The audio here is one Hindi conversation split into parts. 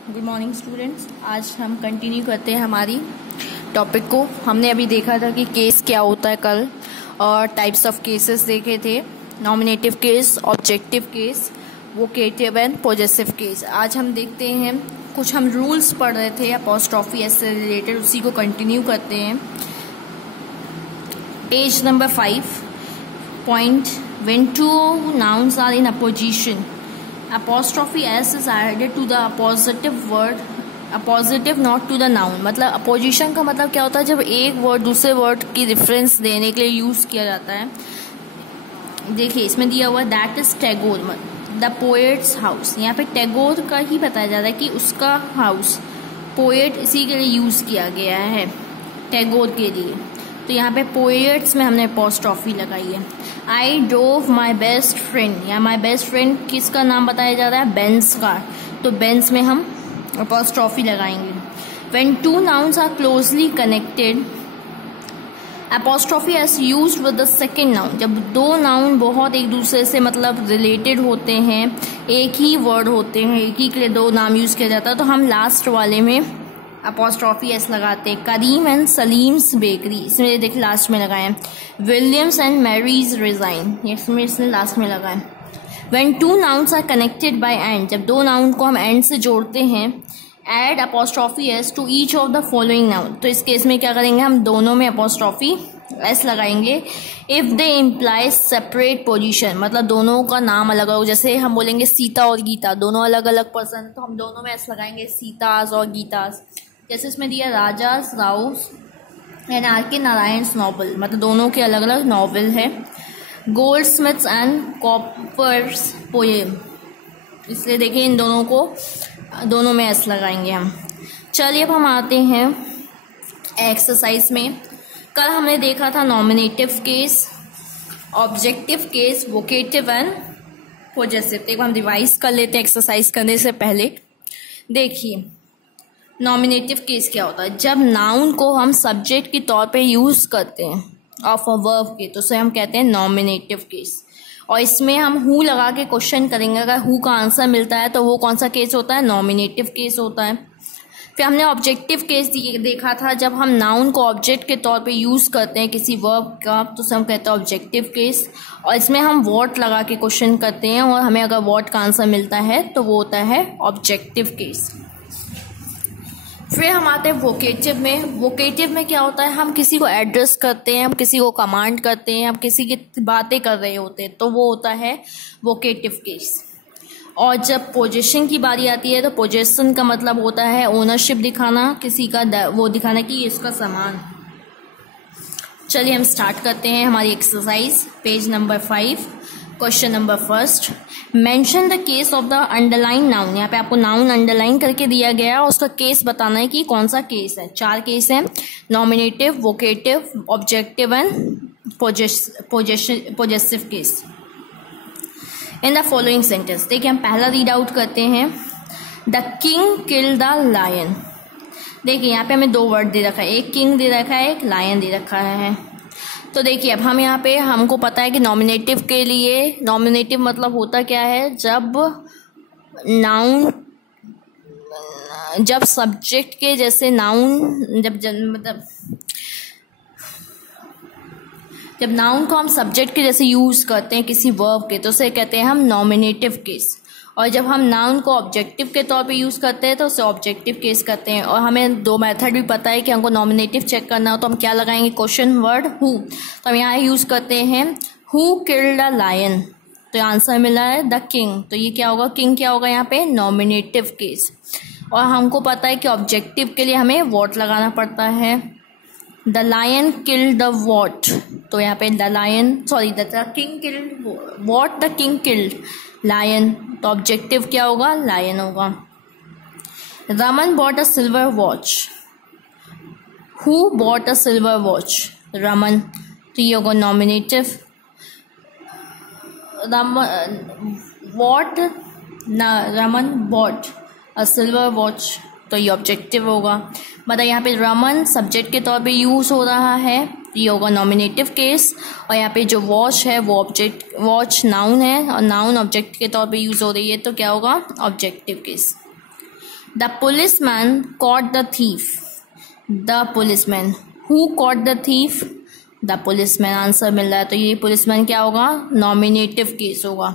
Good morning students. आज हम कंटिन्यू करते हैं हमारी टॉपिक को। हमने अभी देखा था कि केस क्या होता है कल, और टाइप्स ऑफ केसेस देखे थे, nominative case, objective case, vocative and possessive case. आज हम देखते हैं कुछ हम रूल्स पढ़ रहे थे अपॉस्ट्रोफी एस से रिलेटेड, उसी को कंटिन्यू करते हैं। Page number 5 point when two nouns are in apposition apostrophe s is added to the appositive word, appositive not to the noun। मतलब अपोजिशन का मतलब क्या होता है, जब एक वर्ड दूसरे वर्ड की रेफरेंस देने के लिए यूज किया जाता है। देखिए इसमें दिया हुआ that is Tagore, the poets house. यहाँ पे टैगोर का ही बताया जा रहा है कि उसका हाउस, पोएट इसी के लिए यूज किया गया है, टैगोर के लिए। तो यहाँ पे पोएट्स में हमने अपॉस्ट्रोफी लगाई है। I drove my best friend, या माई बेस्ट फ्रेंड किसका नाम बताया जा रहा है, बेंस का, तो बेंस में हम अपॉस्ट्रोफी लगाएंगे। When two nouns are closely connected apostrophe s used with the second noun. जब दो नाउन बहुत एक दूसरे से मतलब रिलेटेड होते हैं, एक ही वर्ड होते हैं, एक ही के लिए दो नाम यूज किया जाता है, तो हम लास्ट वाले में अपॉस्ट्रोफी एस लगाते हैं। करीम एंड सलीम्स बेकरी, इसमें देख लास्ट में लगाए हैं। विलियम्स एंड मैरीज रिजाइन, इसमें इसने लास्ट में लगाए। When two nouns are connected by and, जब दो नाउन को हम एंड से जोड़ते हैं, add apostrophe s to each of the following noun. तो इस केस में क्या करेंगे, हम दोनों में अपॉस्ट्रोफी एस लगाएंगे। If they imply separate position, मतलब दोनों का नाम अलग अलग, जैसे हम बोलेंगे सीता और गीता, दोनों अलग अलग पर्सन, तो हम दोनों में एस लगाएंगे, सीतास और गीतास। जैसे इसमें दिया राजास राउस एंड आर के नारायण्स नॉवल, मतलब दोनों के अलग अलग नॉवल है। Goldsmith's and Cowper's poem, इसलिए देखिए इन दोनों को दोनों में एस लगाएंगे हम। चलिए अब हम आते हैं एक्सरसाइज में। कल हमने देखा था nominative case, objective case, vocative and possessive. एक बार हम रिवाइज कर लेते हैं एक्सरसाइज करने से पहले। देखिए नॉमिनेटिव केस क्या होता है, जब नाउन को हम सब्जेक्ट के तौर पे यूज करते हैं ऑफ अ वर्ब के, तो उसे हम कहते हैं नॉमिनेटिव केस। और इसमें हम हु लगा के क्वेश्चन करेंगे, अगर हु का आंसर मिलता है तो वो कौन सा केस होता है, नॉमिनेटिव केस होता है। फिर हमने ऑब्जेक्टिव केस देखा था, जब हम नाउन को ऑब्जेक्ट के तौर पे यूज करते हैं किसी वर्ब का, तो उसे हम कहते हैं ऑब्जेक्टिव केस। और इसमें हम वॉट लगा के क्वेश्चन करते हैं और हमें अगर वॉट का आंसर मिलता है तो वो होता है ऑब्जेक्टिव केस। फिर हम आते हैं वोकेटिव में। वोकेटिव में क्या होता है, हम किसी को एड्रेस करते हैं, हम किसी को कमांड करते हैं, हम किसी की बातें कर रहे होते हैं, तो वो होता है वोकेटिव केस। और जब पोजीशन की बारी आती है, तो पोजीशन का मतलब होता है ओनरशिप दिखाना, किसी का वो दिखाना कि इसका सामान। चलिए हम स्टार्ट करते हैं हमारी exercise. Page number 5 question number first, mention the case of the underline noun. यहाँ पे आपको नाउन अंडरलाइन करके दिया गया है और उसका केस बताना है कि कौन सा केस है। 4 केस हैं, nominative, vocative, objective and possessive case. In the following sentence, देखिए हम पहला रीड आउट करते हैं, the king kill the lion. देखिए यहाँ पे हमें 2 वर्ड दे रखा है, एक किंग दे रखा है, एक लायन दे रखा है। तो देखिए अब हम यहाँ पे, हमको पता है कि नॉमिनेटिव के लिए, नॉमिनेटिव मतलब होता क्या है, जब नाउन, जब सब्जेक्ट के जैसे नाउन, जब नाउन को हम सब्जेक्ट के जैसे यूज करते हैं किसी वर्ब के, तो उसे कहते हैं हम नॉमिनेटिव केस। और जब हम नाउन को ऑब्जेक्टिव के तौर पे यूज करते हैं तो उसे ऑब्जेक्टिव केस करते हैं। और हमें 2 मेथड भी पता है कि हमको नॉमिनेटिव चेक करना हो तो हम क्या लगाएंगे, क्वेश्चन वर्ड हु। तो हम यहाँ यूज करते हैं हु किल्ड द लायन, तो आंसर मिला है द किंग, तो ये क्या होगा, किंग क्या होगा यहाँ पे, नॉमिनेटिव केस। और हमको पता है कि ऑब्जेक्टिव के लिए हमें वॉट लगाना पड़ता है, the lion killed the what, तो यहाँ पे the lion, sorry the king killed what, the king killed lion, तो ऑब्जेक्टिव क्या होगा, लायन होगा। Raman bought a silver watch, who bought a silver watch, Raman, तो ये होगा nominative. What, Raman bought a silver watch, तो ये ऑब्जेक्टिव होगा। मतलब यहाँ पे रमन सब्जेक्ट के तौर पे यूज हो रहा है, ये होगा नॉमिनेटिव केस। और यहाँ पे जो वॉच है वो ऑब्जेक्ट, वॉच नाउन है और नाउन ऑब्जेक्ट के तौर पे यूज हो रही है, तो क्या होगा, objective case. The policeman caught the thief, the policeman, who caught the thief, the policeman answer मिल रहा है, तो ये पुलिसमैन क्या होगा, नॉमिनेटिव केस होगा।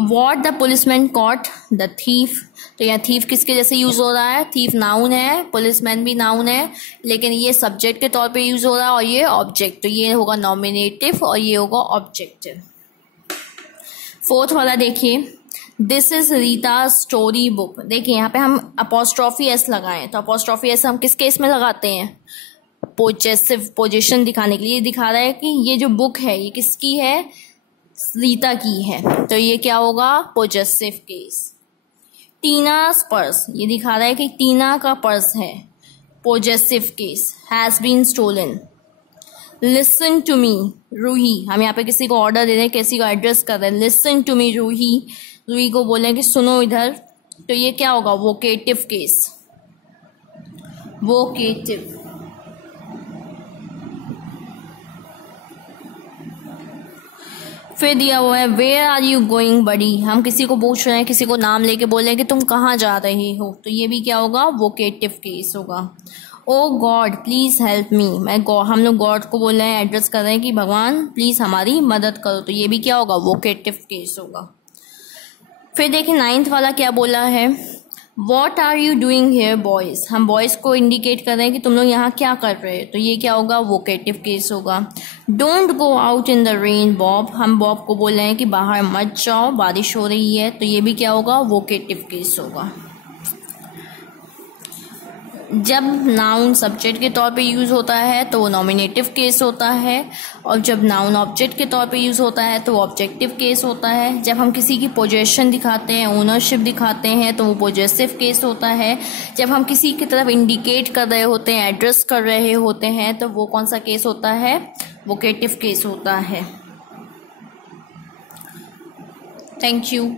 What the policeman caught the thief, तो यहाँ थीफ किसके जैसे यूज हो रहा है, थीफ नाउन है, पुलिसमैन भी नाउन है, लेकिन ये सब्जेक्ट के तौर पे यूज हो रहा है और ये ऑब्जेक्ट, तो ये होगा नॉमिनेटिव और ये होगा ऑब्जेक्टिव। फोर्थ वाला देखिए, this is Rita story book. देखिए यहाँ पे हम अपोस्ट्रॉफी एस लगाएं, तो अपोस्ट्रॉफी एस हम किस केस में लगाते हैं, पोजेसिव, पोजीशन दिखाने के लिए। दिखा रहा है कि ये जो बुक है ये किसकी है, रीता की है, तो ये क्या होगा, पोजेसिव केस। टीना's पर्स, ये दिखा रहा है कि टीना का पर्स है, possessive case, has been stolen. Listen to me Roohi, हम यहाँ पे किसी को ऑर्डर दे रहे हैं, किसी को एड्रेस कर रहे हैं, listen to me Roohi, Roohi को बोले कि सुनो इधर, तो ये क्या होगा, वोकेटिव केस, वोकेटिव। फिर दिया हुआ है वेयर आर यू गोइंग बडी, हम किसी को पूछ रहे हैं, किसी को नाम लेके बोल रहे हैं कि तुम कहाँ जा रहे हो, तो ये भी क्या होगा, वोकेटिव केस होगा। ओ गॉड प्लीज हेल्प मी, हम लोग गॉड को बोल रहे हैं, एड्रेस कर रहे हैं कि भगवान प्लीज हमारी मदद करो, तो ये भी क्या होगा, वोकेटिव केस होगा। फिर देखिए 9th वाला क्या बोला है, what are you doing here boys, हम बॉयज को इंडिकेट कर रहे हैं कि तुम लोग यहाँ क्या कर रहे हो, तो ये क्या होगा, वोकेटिव केस होगा। Don't go out in the rain Bob, हम बॉब को बोल रहे हैं कि बाहर मत जाओ, बारिश हो रही है, तो ये भी क्या होगा, वोकेटिव केस होगा। जब नाउन सब्जेक्ट के तौर पे यूज होता है तो वो नॉमिनेटिव केस होता है, और जब नाउन ऑब्जेक्ट के तौर पे यूज होता है तो वो ऑब्जेक्टिव केस होता है। जब हम किसी की पोजेशन दिखाते हैं, ओनरशिप दिखाते हैं, तो वो पोजेसिव केस होता है। जब हम किसी की तरफ इंडिकेट कर रहे होते हैं, एड्रेस कर रहे होते हैं, तो वो कौन सा केस होता है, वोकेटिव केस होता है। Thank you.